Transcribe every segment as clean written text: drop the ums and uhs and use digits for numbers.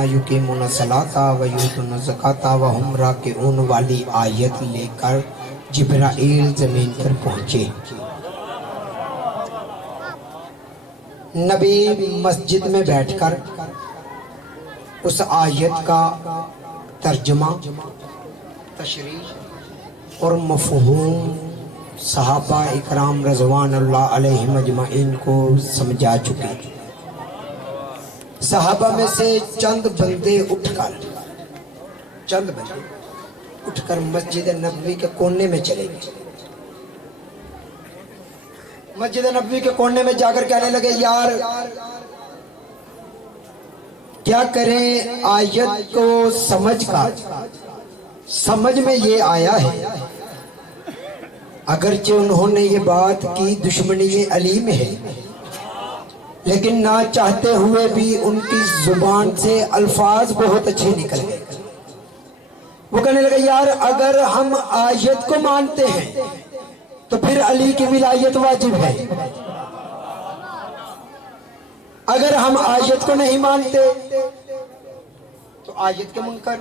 अल्लज़ीना युकीमून सलाता व यूतून ज़काता व हुम राकिऊन वाली आयत लेकर जिब्राईल ज़मीन पर पहुँचे। नबी मस्जिद में बैठकर उस आयत का तर्जुमा, तशरीह और मफ़हूम सहाबा इकराम रज़वानुल्लाह अलैहिम अजमाइन को समझा चुके। सहाबा में से चंद बंदे उठकर मस्जिद नबवी के कोने में चले गए। मस्जिद नबवी के कोने में जाकर कहने लगे, यार क्या करें, आयत को समझ में ये आया है, अगरचे उन्होंने ये बात की दुश्मनी अली में है, लेकिन ना चाहते हुए भी उनकी जुबान से अल्फाज बहुत अच्छे निकल गए। वो कहने लगे, यार अगर हम आयत को मानते हैं तो फिर अली की विलायत वाजिब है, अगर हम आयत को नहीं मानते तो आयत के मुनकर,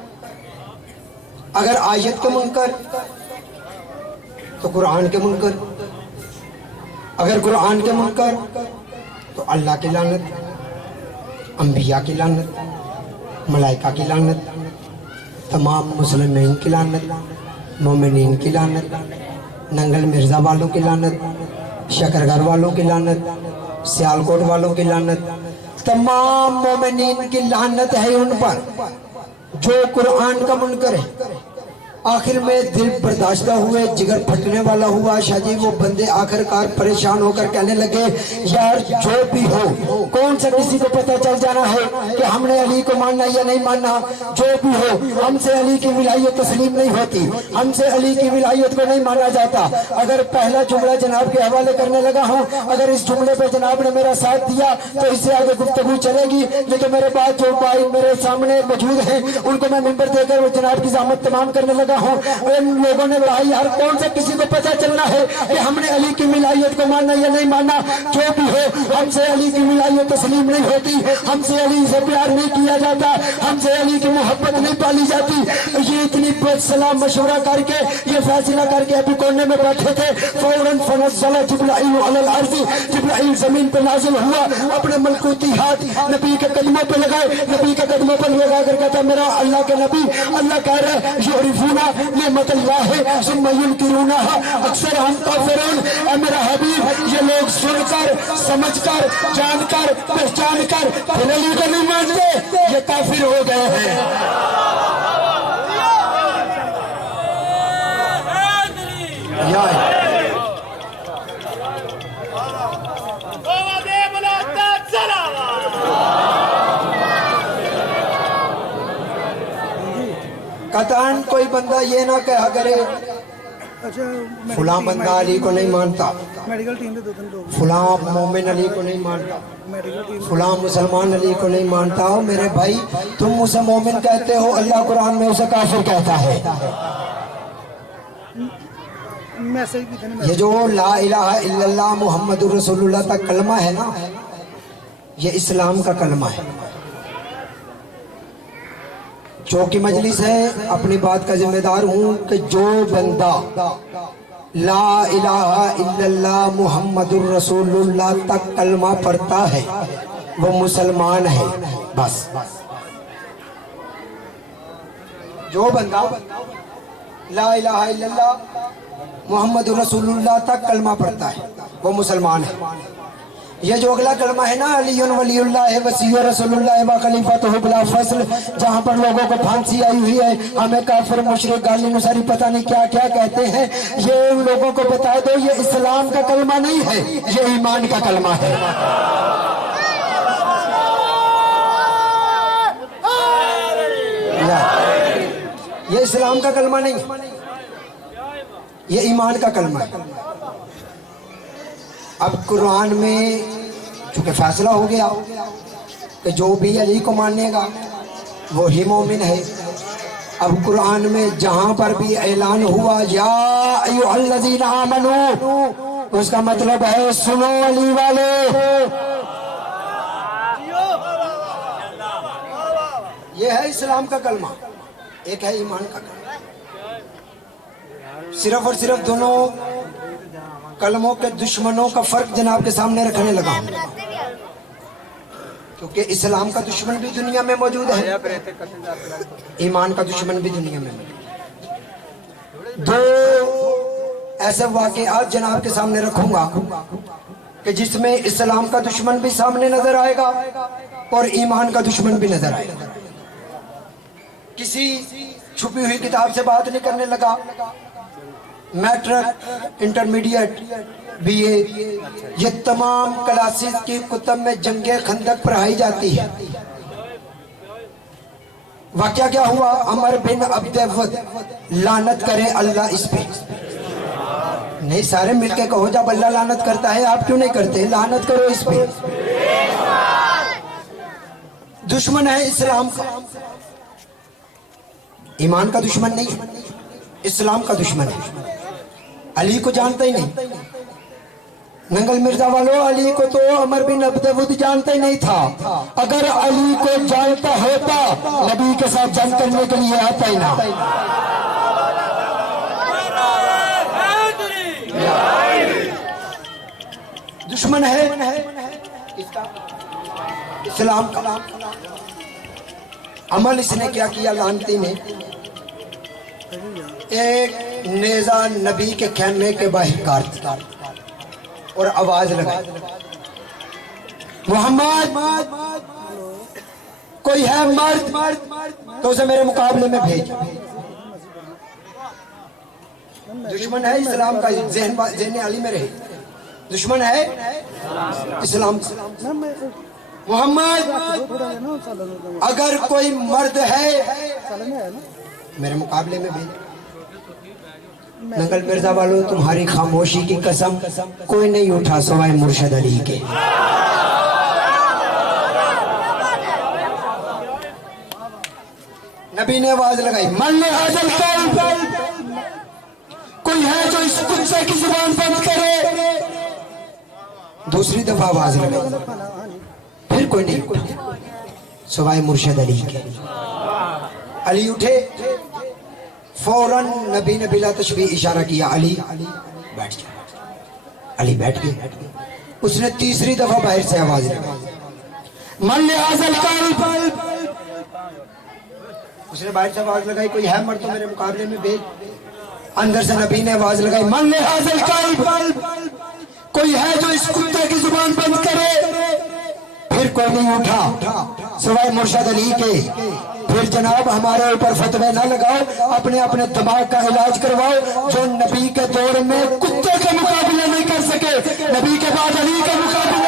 अगर आयत के मुनकर तो कुरान के मुनकर, अगर कुरान के मुनकर तो अल्लाह की लानत, अंबिया की लानत, मलाइका की लानत, तमाम मुसलमान की लानत, मोमिनीन की लानत, नंगल मिर्जा वालों की लानत, शकरगर वालों की लानत, सियालकोट वालों की लानत, तमाम मोमिनीन की लानत है उन पर जो कुरान का मुनकर है। आखिर में दिल बर्दाश्त हुए, जिगर फटने वाला हुआ। शादी वो बंदे आखिरकार परेशान होकर कहने लगे, यार जो भी हो, कौन सा किसी को पता चल जाना है कि हमने अली को मानना या नहीं मानना, जो भी हो हमसे अली की विलायत तस्लीम नहीं होती, हमसे अली की विलायत को नहीं माना जाता। अगर पहला जुमला जनाब के हवाले करने लगा हूँ, अगर इस जुमले पर जनाब ने मेरा साथ दिया तो इससे आगे गुफ्तगू चलेगी, लेकिन मेरे बाद जो भाई मेरे सामने मौजूद है उनको मैं मिंबर देकर वो जनाब की ज़ामत तमाम करने लगा हूँ। उन लोगों ने भाई हर कौन से किसी को पता चलना है कि हमने अली की विलायत को मानना या नहीं मानना, जो भी हो हमसे अली की विलायत तस्लीम नहीं होती, हमसे अली से प्यार नहीं किया जाता, हमसे अली की मोहब्बत नहीं पाली जाती। ये इतनी सलाह मशवरा करके ये फैसला करके अभी कोने में बैठे थे। फौरन फनज़्ज़ला जिब्राईल अलल अर्ज़, जिब्राईल जमीन पर नाज़िल हुआ, अपने मलकूती हाथ नबी के कदमों पर लगाए, नबी के कदमों पर लगा कर कहता, मेरा अल्लाह के नबी, अल्लाह कह रहे हैं युरिफूना नेमतल्लाह सुम्मा युनकिरूनहा, अक्सर हम काफिरून, ऐ मेरा हबीब ये लोग सुनकर समझकर जानकर पहचानकर फिर अली को नहीं मानते, ये काफिर हो गए हैं। कतान कोई बंदा ये ना कहा करे फुला बंदा अली को नहीं मानता, फुला मोमिन अली को नहीं मानता, फुला मुसलमान अली को नहीं मानता। हो मेरे भाई, तुम उसे मोमिन कहते हो, अल्लाह कुरान में उसे काफिर कहता है। ये जो ला इलाहा इल्लल्लाह मुहम्मदुर रसूलुल्लाह का कलमा है ना, ये इस्लाम का कलमा है। जो की मजलिस है, अपनी बात का जिम्मेदार हूँ कि जो बंदा ला इलाहा इल्लल्लाह मुहम्मदुर रसूलुल्लाह तक कलमा पढ़ता है वो मुसलमान है। बस जो बंदा ला इलाहा इल्लल्लाह मुहम्मदुर रसूलुल्लाह तक कलमा पढ़ता है वो मुसलमान है। ये जो अगला कलमा है ना, अलीयुन वलीयुल्लाह वसीय्यु रसूलुल्लाह व खलीफतुहु बिला फस्ल, जहाँ पर लोगों को फांसी आई हुई है, हमें काफिर मुशरिक गाली नुसारी पता नहीं क्या क्या कहते हैं, ये उन लोगों को बता दो ये इस्लाम का कलमा नहीं है, ये ईमान का कलमा है। ये इस्लाम का कलमा नहीं, ये ईमान का कलमा है। अब कुरान में चूंकि फैसला हो गया कि जो भी अली को मानेगा वो ही मोमिन है। अब कुरान में जहां पर भी ऐलान हुआ या अय्युहल्लज़ीना आमनू, उसका मतलब है सुनो अली वाले। ये है इस्लाम का कलमा, एक है ईमान का कलमा। सिर्फ और सिर्फ दोनों कलमों के दुश्मनों का फर्क जनाब के सामने रखने लगा हूं, क्योंकि इस्लाम का दुश्मन भी दुनिया में मौजूद है, ईमान का दुश्मन भी दुनिया में मौजूद है। दो ऐसे वाक़यात जनाब के सामने रखूंगा कि जिसमें इस्लाम का दुश्मन भी सामने नजर आएगा और ईमान का दुश्मन भी नजर आएगा। किसी छुपी हुई किताब से बात नहीं करने लगा। मैट्रिक, इंटरमीडिएट, बीए, ये तमाम क्लासेस की कुतुब में जंगे खंदक पढ़ाई जाती है। वाकया क्या हुआ? अमर बिन अब्दवद, लानत करे अल्लाह इस पे। नहीं, सारे मिलके कहो जब अल्लाह लानत करता है आप क्यों नहीं करते? लानत करो इस पे। दुश्मन है इस्लाम का, ईमान का दुश्मन नहीं, इस्लाम का दुश्मन है। अली को जानता ही नहीं। नंगल मिर्जा वालों, अली को तो अमर बिन अब्दवद जानता ही नहीं था। अगर अली को जानता होता नबी के साथ जंग करने के लिए आता ही ना। दुश्मन है इसका, इस्लाम का। अमल इसने क्या किया? लानती ने एक नेजा नबी के खेमे के बाहर काट और आवाज लगाई, मोहम्मद कोई है मर्द तो उसे मेरे मुकाबले में भेज। दुश्मन है इस्लाम का, ज़हन अली में रहे। दुश्मन है इस्लाम का। मोहम्मद अगर कोई मर्द है मेरे मुकाबले में भेज। नंगल मिर्जा वालों, तुम्हारी खामोशी की कसम कोई नहीं उठा सवाए मुर्शद अली के। नबी ने आवाज लगाई, मल्ले हाजिर कर, कोई है जो इस कुत्ते की जुबान बंद करे। दूसरी दफा आवाज लगाई, फिर कोई नहीं उठा सवाए मुर्शद अली के। अली उठे, फौरन नबी ने बिला तशबीह इशारा किया, अली बैठ जा। अली बैठ गए। उसने तीसरी दफा बाहर से आवाज लगाई, मल्ले हाजिर कर। उसने बाहर से आवाज लगाई, कोई है मर्द तो मेरे मुकाबले में भेज। अंदर से नबी ने आवाज लगाई, मल्ले हाजिर कर, कोई है जो इस कुत्ते की जुबान बंद करे। फिर कोई नहीं उठा सिवाय मुर्शद अली के। फिर जनाब हमारे ऊपर फतवे ना लगाओ, अपने अपने दिमाग का इलाज करवाओ। जो नबी के दौर में कुत्ते के मुकाबले नहीं कर सके, नबी के बाद अली के मुकाबले।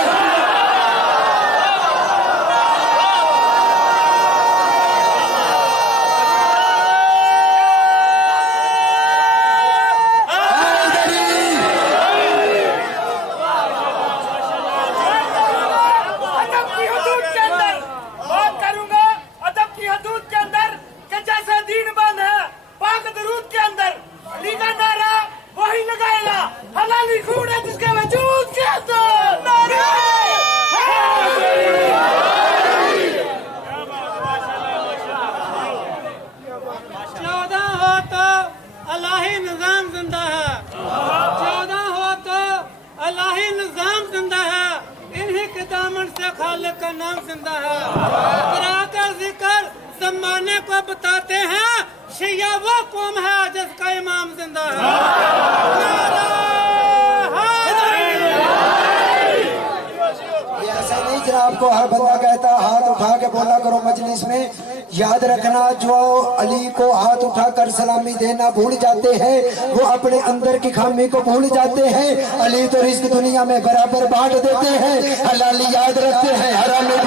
खालिक का नाम जिंदा है। का जिक्र जमाने को बताते हैं, शिया वो कौम है जिसका इमाम जिंदा है। ऐसा नहीं जनाब को हर बंदा कहता हाथ उठा के बोला करो मजलिस में। याद रखना, जो अली को हाथ उठाकर सलामी देना भूल जाते हैं वो अपने अंदर की खामी को भूल जाते हैं। अली तो रिस्क दुनिया में बराबर बांट देते हैं, हलाली याद रखते हैं, हरामी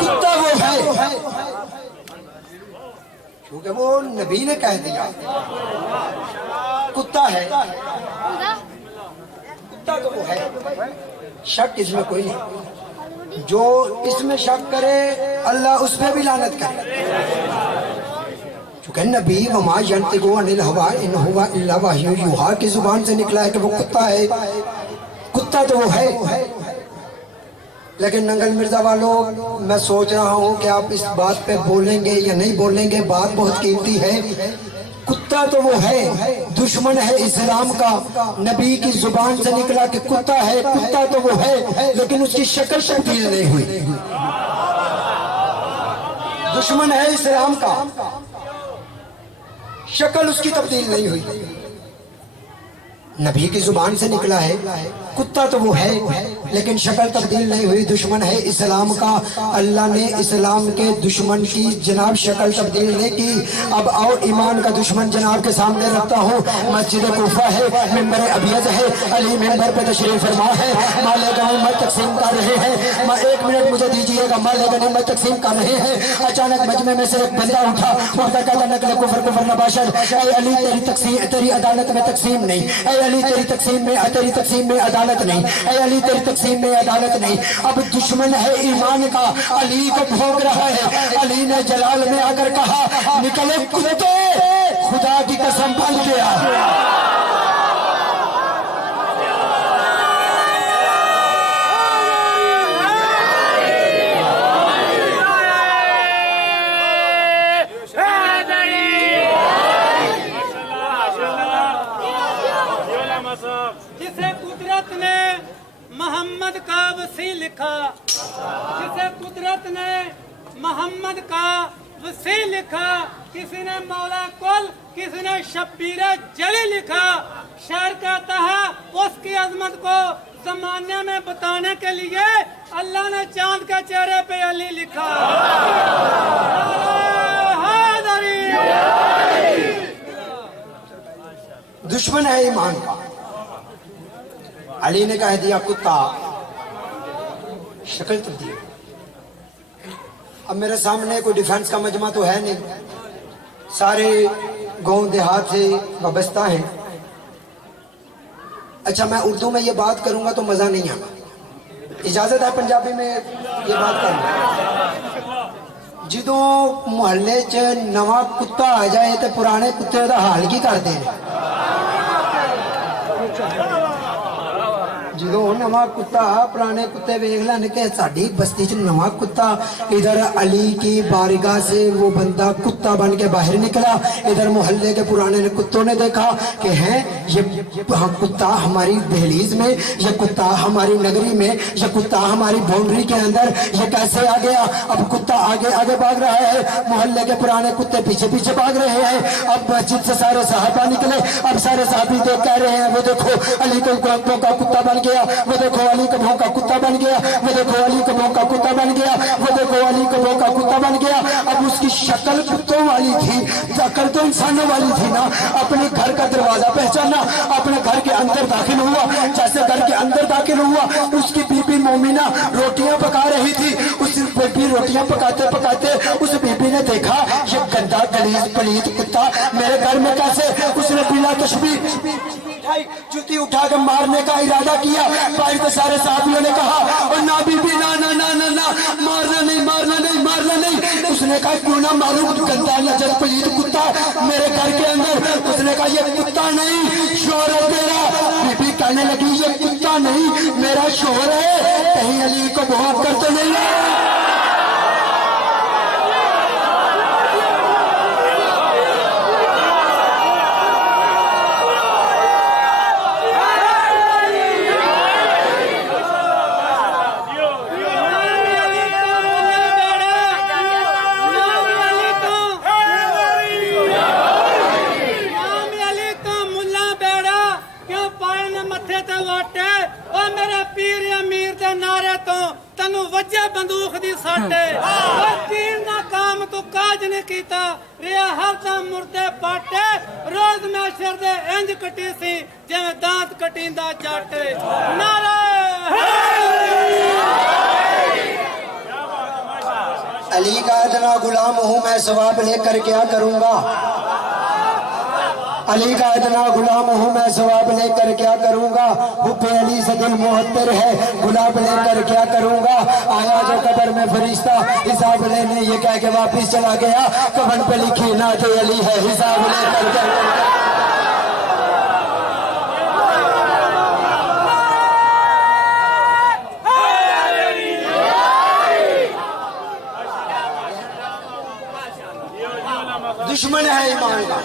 कुत्ता वो है, क्योंकि वो नबी ने कह दिया कुत्ता है। कुत्ता तो वो है, शक इसमें कोई नहीं। जो इसमें शक करे अल्लाह उस पर भी लानत करे। चूंकि नबी वमा यंतिकु अनिल हवा इन हुवा इल्ला वह्यु यूहा की जुबान से निकला है कि वो कुत्ता है। कुत्ता तो वो है। लेकिन नंगल मिर्जा वालों, मैं सोच रहा हूं कि आप इस बात पे बोलेंगे या नहीं बोलेंगे। बात बहुत कीमती है। कुत्ता तो वो है, दुश्मन है इस्लाम का। नबी की जुबान से निकला कि कुत्ता है। कुत्ता तो वो है, लेकिन उसकी शक्ल तब्दील नहीं हुई। दुश्मन है इस्लाम का, शक्ल उसकी तब्दील नहीं हुई। नबी की जुबान से निकला है कुत्ता तो वो है, लेकिन शक्ल तब्दील नहीं हुई। दुश्मन है इस्लाम का। अल्लाह ने इस्लाम के दुश्मन की जनाब शक्ल तब्दील नहीं की। अब आओ ईमान का दुश्मन जनाब के सामने रखता हूँ। मस्जिद कुफा है, मिंबर अबियज है, अली मिंबर पे तशरीफ फरमा है। माले गनीमत तकसीम कर रहे हैं। एक मिनट मुझे दीजिएगा। माले गनीमत तकसीम कर रहे हैं। अचानक मजमे में से एक बंदा उठा, उठकर कहता नकल कुफर कुफर नबाशर। ऐ अली तेरी तकसीम, तेरी अदालत में तकसीम नहीं। ऐ अली तेरी तकसीम में अदालत नहीं। ऐ अली तेरी तकसीम में अदालत नहीं। अब दुश्मन है ईमान का, अली को भोग रहा है। अली ने जलाल में आकर कहा निकले कुत्ते, खुदा की कसम बन गया। जिसे कुदरत ने मोहम्मद का वसी लिखा, जिसे कुदरत ने मोहम्मद का वसी लिखा। किसी ने मौला कुल, किसी ने शब्बीर जली लिखा। शायर कहता है उसकी अजमत को जमाने में बताने के लिए अल्लाह ने चांद के चेहरे पे अली लिखा। दुश्मन है ईमान का। अली ने कह दिया कुत्ता, शक्ल तब्दील। अब मेरे सामने कोई डिफेंस का मजमा तो है नहीं, सारे गांव देहात से वाबस्ता हैं। अच्छा, मैं उर्दू में ये बात करूंगा तो मजा नहीं आना। इजाजत है पंजाबी में ये बात करना। जिदों मुहल्ले च नवा कुत्ता आ जाए तो पुराने कुत्ते का हाल की करते हैं। जो नवा कुत्ता पुराने कुत्ते वेख लन के साडी बस्ती च नवा कुत्ता। इधर अली की बारगाह से वो बंदा कुत्ता बन के बाहर निकला। इधर मोहल्ले के पुराने कुत्तों ने देखा कि है ये कुत्ता हमारी दहलीज में, ये कुत्ता हमारी नगरी में, ये कुत्ता हमारी बाउंड्री के अंदर, ये कैसे आ गया। अब कुत्ता आगे आगे भाग रहा है, मोहल्ले के पुराने कुत्ते पीछे पीछे भाग रहे हैं। अब मस्जिद से सारे साहबा निकले। अब सारे साहबी तो कह रहे हैं वो देखो अली को का कुत्ता बन गया, वो देखो अली का भौंका कुत्ता बन गया, वो देखो अली का भौंका कुत्ता बन गया, वो देखो अली का भौंका कुत्ता बन गया। अब उसकी शक्ल कुत्तों वाली थी, शक्ल तो इंसानों वाली थी ना। अपने घर का दरवाजा पहचाना, अपने घर के अंदर दाखिल हुआ। जैसे घर के अंदर दाखिल हुआ, उसकी बीबी मोमिना रोटियां पका रही थी। उस बीबी रोटियां पकाते पकाते उस बीबी ने देखा ये गंदा गलीज पलीत कुत्ता मेरे घर में कैसे। उसने बिना तशबीह जूती उठा के मारने का इरादा किया। भाई तो सारे साथियों ने कहा और ना बीबी ना ना ना ना ना मारना नहीं मारना नहीं मारना नहीं। उसने कहा क्यों ना मारूं, गंदा नजर पलीत कुत्ता मेरे घर के अंदर। उसने कहा ये कुत्ता नहीं शोर है तेरा। बीबी कहने लगी ये कुत्ता नहीं मेरा शोर है, कहीं अली को बहुत कर तो नहीं है। बंदूक दी साटे तीर ना काम तो काज ने कीता रिया हर दम मुर्दे पाटे। रोज मैं सिर दे इंज कटी सी जिवें दांत कटींदा जाटे। नारे अली का इतना गुलाम हूं मैं सवाब लेकर क्या करूंगा। अली का इतना गुलाम हूँ मैं, सवाब लेकर क्या करूँगा। हुब्बे अली से दिल मुहत्तर है, गुलाब लेकर क्या करूँगा। आया जो कब्र में फरिश्ता हिसाब लेने, ये कह के वापिस चला गया। कब्र पे लिखी नात अली है, हिसाब लेकर क्या करूँगा। दुश्मन है ईमान का।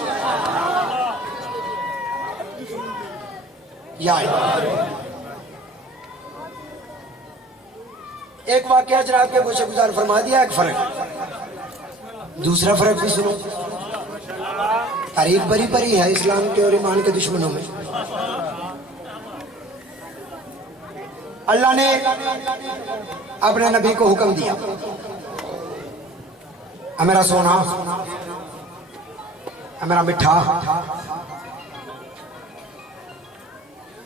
यार एक वाकया जनाब के गोशे गुजार फरमा दिया। एक फर्क, दूसरा फर्क भी सुनो। तारीफ बरी बरी है इस्लाम के और ईमान के दुश्मनों में। अल्लाह ने अपने नबी को हुक्म दिया, मेरा सोना, मेरा मिठा,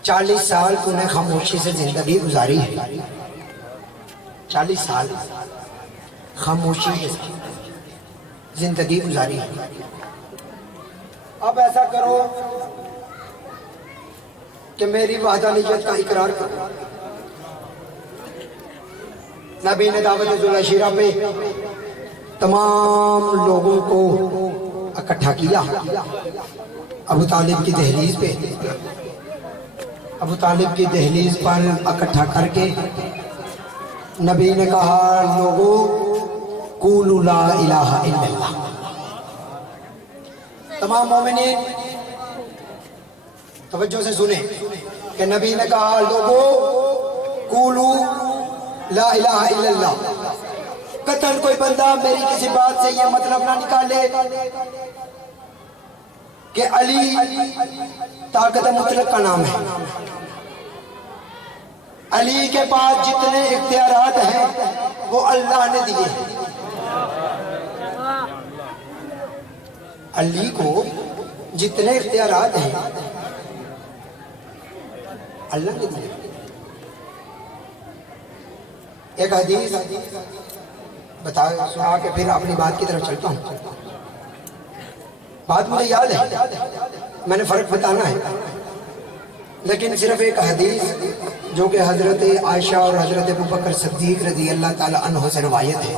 40 साल तूने खामोशी से जिंदगी गुजारी है। 40 साल खामोशी से जिंदगी गुजारी है। अब ऐसा करो कि मेरी वहदानियत का इकरार करो। नबी ने दावत जुलशीरा पे तमाम लोगों को इकट्ठा किया। अबू तालिब की दहलीज पे, अबू तालिब की दहलीज पर इकट्ठा करके नबी ने कहा, लोगों कुलू ला इलाहा इल्लल्लाह। तमाम मोमिनीन तवज्जो से सुने कि नबी ने कहा, लोगों कुलू ला इलाहा इल्लल्लाह। कतल कोई बंदा मेरी किसी बात से ये मतलब ना निकाले कि अली ताकत मुतलक का नाम है। अली के पास जितने इख्तियारात हैं वो अल्लाह ने दिए। अली को जितने इख्तियारात हैं अल्लाह ने दिए। एक हदीस बता सुना के फिर अपनी बात की तरफ चलता हूँ। बात मुझे याद है, मैंने फर्क बताना है, लेकिन सिर्फ एक हदीस जो कि हजरत आयशा और हजरत अबू बकर सिद्दीक रज़ी अल्लाह ताला अन्हु से रवायत है।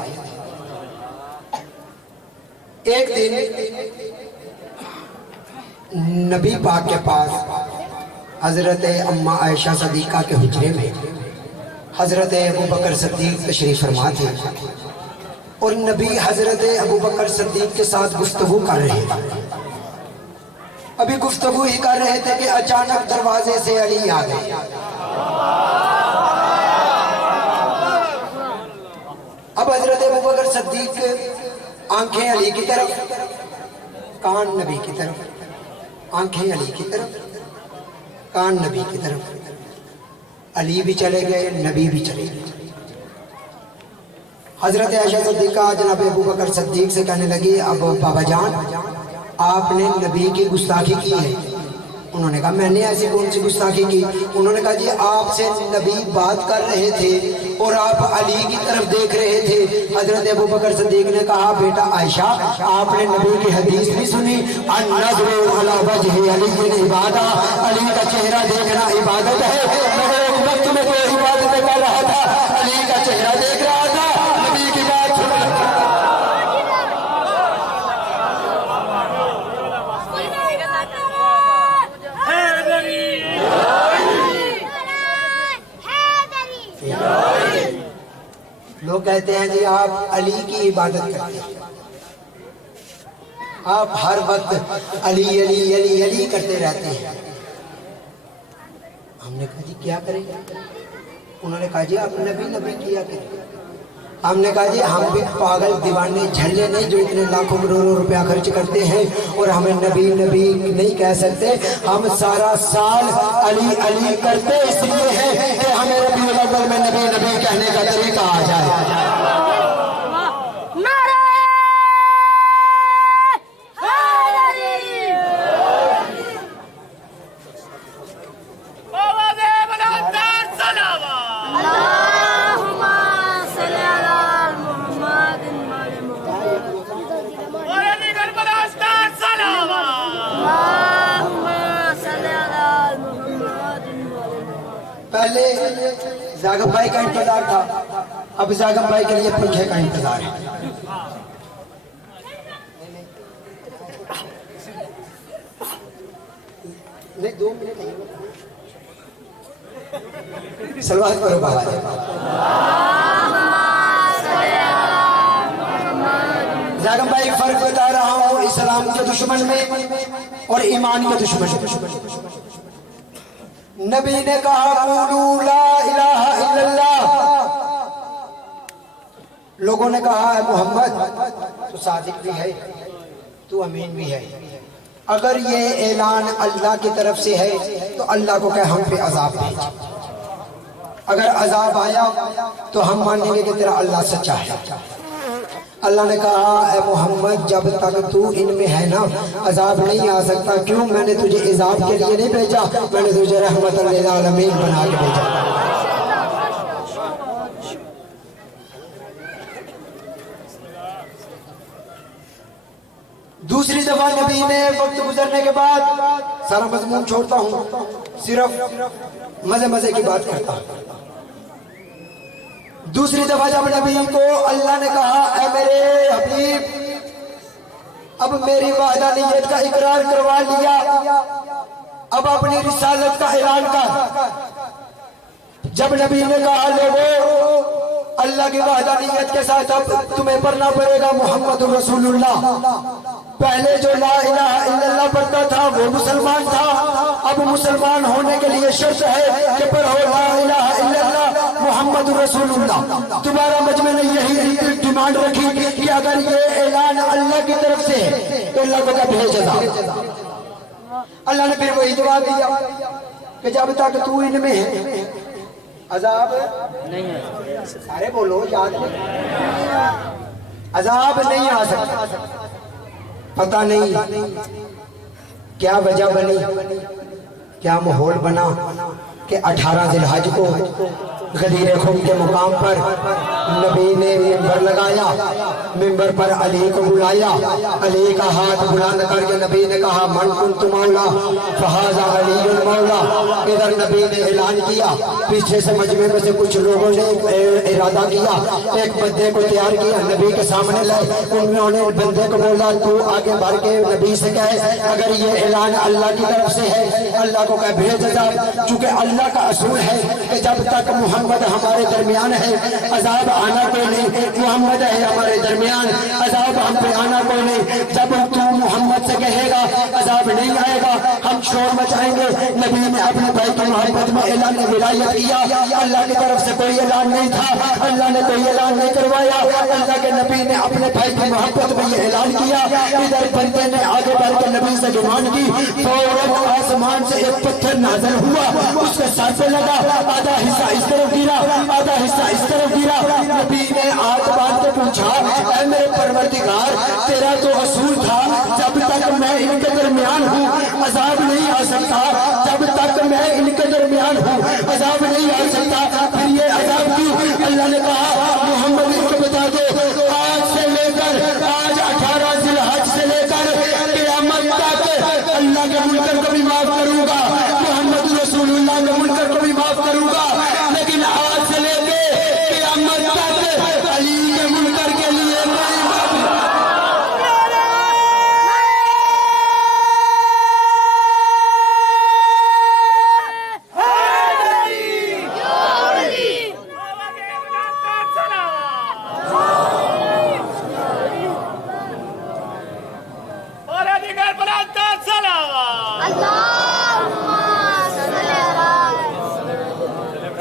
एक दिन नबी पाक के पास हजरत अम्मा आयशा सदीका के हुजरे में हजरत अबू बकर सिद्दीक तशरीफ फरमा थे और नबी हजरत अबू बकर सिद्दीक के साथ गुफ्तगू कर रहे थे। अभी गुफ्तगू ही कर रहे थे कि अचानक दरवाजे से अली आ गए। अब हजरत अबू बकर सिद्दीक आंखें अली की तरफ, कान नबी की तरफ, आंखें अली की तरफ, कान नबी की तरफ। अली भी चले गए, नबी भी चले गए। हजरत आयशा सिद्दीका जनाब अबू बकर सिद्दीक से कहने लगी, अब बाबा जान आपने नबी की गुस्ताखी की है। उन्होंने कहा, मैंने ऐसी कौन सी गुस्ताखी की? उन्होंने कहा, जी आपसे नबी बात कर रहे थे और आप अली की तरफ देख रहे थे। हजरत अबू बकर सिद्दीक ने कहा, बेटा आयशा आपने नबी की हदीस भी सुनी, अन-नज़्रु अला वजहि अली इबादा, अली का चेहरा देखना इबादत है। मैं एक वक्त में कोई इबादत कर रहा था, अली का चेहरा देख रहा था, नबी की बात सुन रहा था। लोग कहते हैं जी आप अली की इबादत करते हैं, आप हर वक्त अली अली अली अली करते रहते हैं। हमने कहा जी क्या करेंगे? उन्होंने कहा जी आप नबी नबी किया करें। हमने कहा जी हम भी पागल दीवाने झल्ले नहीं जो इतने लाखों करोड़ों रुपया खर्च करते हैं और हमें नबी नबी नहीं कह सकते। हम सारा साल अली अली करते इसलिए है कि हमें रबीउल अव्वल में नबी नबी कहने का तरीका आ जाए। पहले जागम भाई का इंतजार था, अब जागम भाई के लिए पंखे का इंतजार है। नहीं 2 मिनट सलवार करो बाबा जी। जागम भाई फर्क बता रहा हूं इस्लाम के दुश्मन में और ईमान के दुश्मन में। नबी ने कहा क़ूलू ला इलाहा इल्लल्लाह, लोगों ने कहा है मोहम्मद तू सादिक भी है, तू अमीन भी है, अगर ये ऐलान अल्लाह की तरफ से है तो अल्लाह को कह हम पे अजाब भेज, अगर अजाब आया तो हम मानेंगे कि तेरा अल्लाह सच्चा है। अल्लाह ने कहा ए मोहम्मद जब तक तू इनमें है ना अजाब नहीं आ सकता। क्यों? मैंने तुझे इजाब के लिए नहीं भेजा, मैंने तुझे रहमतुल लिल आलमीन बना के भेजा। दूसरी दफा नबी ने वक्त गुजरने के बाद, सारा मजमून छोड़ता हूँ, सिर्फ मजे मजे की बात करता हूँ। दूसरी दफा जब नबी को अल्लाह ने कहा ऐ मेरे हबीब अब मेरी वाहदानियत का इकरार करवा लिया, अब अपनी रिसालत का ऐलान कर। जब नबी ने कहा लोगों अल्लाह की वाहदानियत के साथ अब तुम्हें पढ़ना पड़ेगा मोहम्मद रसूलुल्लाह। पहले जो ला इलाहा इल्लल्लाह पढ़ता था वो मुसलमान था, अब मुसलमान होने के लिए शर्त है कि पढ़ो ला इलाहा इल्लल्लाह मोहम्मद रसूलुल्लाह। तुम्हारा मजमे ने यही डिमांड रखी कि अगर ये ऐलान अल्लाह की तरफ से है तो अल्लाह को क्या भेजेगा। अल्लाह ने फिर वही जवाब दिया कि जब तक तू इनमें है अजाब नहीं है। अरे बोलो याद नहीं, अजाब नहीं आ सकता। पता नहीं क्या वजह बनी, क्या माहौल बना कि 18 जिलहज को गदीर खून के मुकाम पर नबी ने मिंबर लगाया, मिंबर पर अली को बुलाया, अली का हाथ बुलंद करके नबी ने कहा मन कुन्तु मौला फहाज़ा अलीयुल मौला। इधर नबी ने ऐलान किया, पीछे से मजमे में से कुछ लोगों ने इरादा किया, एक बंदे को तैयार किया, नबी के सामने लाए, उन्होंने बंदे को बोला तू आगे बढ़ के नबी से कहे अगर ये ऐलान अल्लाह की तरफ से है अल्लाह को कह भेज जा। चूंकि अल्लाह का असूल है कि जब तक मोहम्मद हमारे दरमियान है अजाब आना कोई नहीं, मोहम्मद है हमारे दरमियान अजाब हम पे आना कोई नहीं। जब तू मोहम्मद से कहेगा अजाब नहीं आएगा हम शोर मचाएंगे। नबी ने अपने भाई की मोहब्बत में ऐलान विलायत किया, अल्लाह की तरफ से कोई ऐलान नहीं था, अल्लाह ने कोई ऐलान नहीं करवाया, अल्लाह के नबी ने अपने भाई की मोहब्बत में ये ऐलान किया। इधर बंदे ने आगे बढ़ के नबी से डिमांड की, फौरन आसमान से एक पत्थर नाज़िल हुआ, उसके सर पे लगा, आधा हिस्सा इस तरफ गिरा, आधा हिस्सा इस तरफ गिरा। नबी ने आग बांध के पूछा ऐ मेरे परवरदिगार तेरा तो असूल था जब तक मैं इनके दरमियान हूँ अजाब नहीं आ सकता, जब तक मैं इनके दरमियान हूँ अजाब नहीं आ सकता, फिर ये अजाब क्यों? अल्लाह ने कहा मोहम्मद इनको बता दो आज से लेकर आज 18 जिलहज से लेकर क़यामत तक अल्लाह के मुनकर को भी माफ करूंगा, मोहम्मद रसूलुल्लाह के मुनकर को भी माफ करूंगा, लेकिन आज से लेके क़यामत तक अली के मुनकर के लिए नहीं माफ।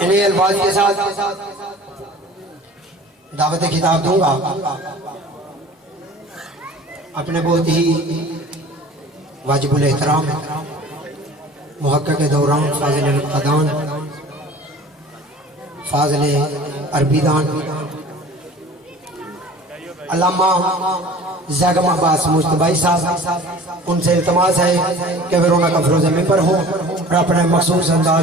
इन्हीं अल्फाज के साथ दावत खिताब दूंगा। अपने बहुत ही वाजिबुल एहतराम मुहक्किक दौरान फाजिल क़दान फाजिल अरबीदान अल्लामा ज़ैगम अब्बास मुस्तबाई साहब, उनसे इल्तमास है कि वे रोना का फरोज़ में पर हों और अपने मखसूस अंदाज